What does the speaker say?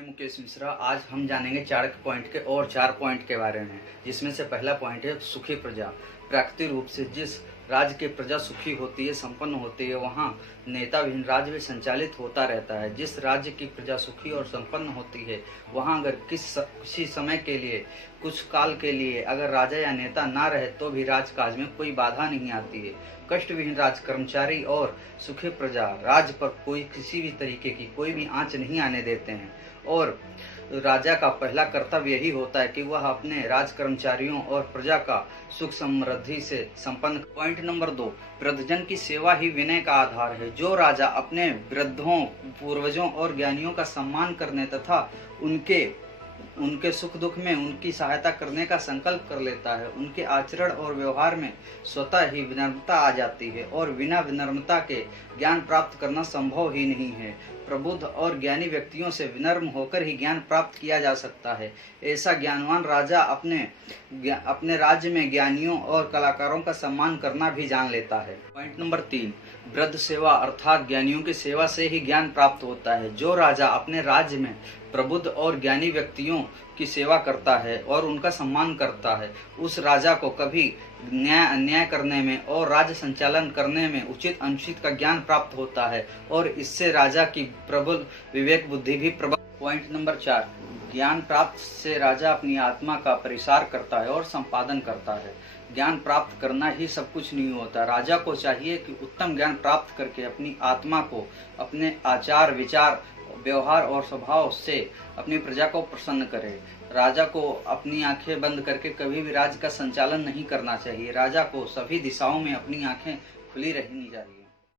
मैं मुकेश मिश्रा। आज हम जानेंगे चाणक्य पॉइंट के और 4 पॉइंट के बारे में, जिसमें से पहला पॉइंट है सुखी प्रजा। प्राकृतिक रूप से जिस राज्य की प्रजा सुखी होती है, संपन्न होती है, वहाँ नेता विहीन राज्य भी संचालित होता रहता है। जिस राज्य की प्रजा सुखी और संपन्न होती है, वहाँ अगर किसी समय के लिए, कुछ काल के लिए अगर राजा या नेता ना रहे तो भी राजकाज में कोई बाधा नहीं आती है। कष्ट विहीन राज कर्मचारी और सुखी प्रजा राज्य पर कोई किसी भी तरीके की कोई भी आंच नहीं आने देते हैं, और राजा का पहला कर्तव्य यही होता है कि वह अपने राज कर्मचारियों और प्रजा का सुख समृद्धि से संपन्न। पॉइंट नंबर 2, वृद्धजन की सेवा ही विनय का आधार है। जो राजा अपने वृद्धों, पूर्वजों और ज्ञानियों का सम्मान करने तथा उनके सुख दुख में उनकी सहायता करने का संकल्प कर लेता है, उनके आचरण और व्यवहार में स्वतः ही विनम्रता आ जाती है, और बिना विनम्रता के ज्ञान प्राप्त करना संभव ही नहीं है। प्रबुद्ध और ज्ञानी व्यक्तियों से विनम्र होकर ही ज्ञान प्राप्त किया जा सकता है। ऐसा ज्ञानवान राजा अपने राज्य में ज्ञानियों और कलाकारों का सम्मान करना भी जान लेता है। पॉइंट नंबर 3, वृद्ध सेवा अर्थात ज्ञानियों की सेवा से ही ज्ञान प्राप्त होता है। जो राजा अपने राज्य में प्रबुद्ध और ज्ञानी व्यक्तियों की सेवा करता है और उनका सम्मान करता है, उस राजा को कभी अन्याय करने में और राज्य संचालन करने में उचित अनुचित का ज्ञान प्राप्त होता है, और इससे राजा की प्रबल विवेक बुद्धि भी प्रबल। पॉइंट नंबर 4, ज्ञान प्राप्त से राजा अपनी आत्मा का परिसार करता है और संपादन करता है। ज्ञान प्राप्त करना ही सब कुछ नहीं होता। राजा को चाहिए कि उत्तम ज्ञान प्राप्त करके अपनी आत्मा को अपने आचार, विचार, व्यवहार और स्वभाव से अपनी प्रजा को प्रसन्न करे। राजा को अपनी आंखें बंद करके कभी भी राज्य का संचालन नहीं करना चाहिए। राजा को सभी दिशाओं में अपनी आंखें खुली रहनी चाहिए।